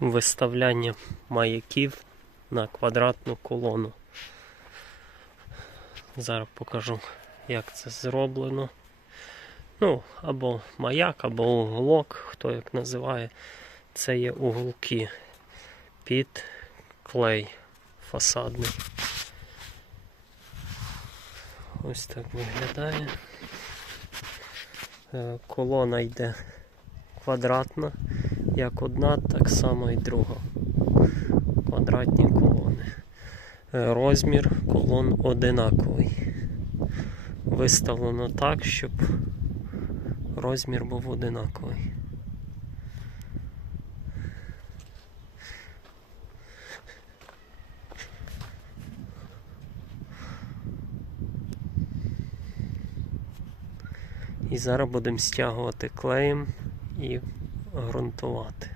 виставляння маяків на квадратну колону. Зараз покажу, як це зроблено. Ну, або маяк, або уголок, хто як називає. Це є уголки під клей фасадний. Ось так виглядає. Е, Колона йде квадратна, як одна, так само і друга. Квадратні колони. Е, Розмір колон одинаковий. Виставлено так, щоб розмір був одинаковий. І зараз будемо стягувати клеєм і ґрунтувати.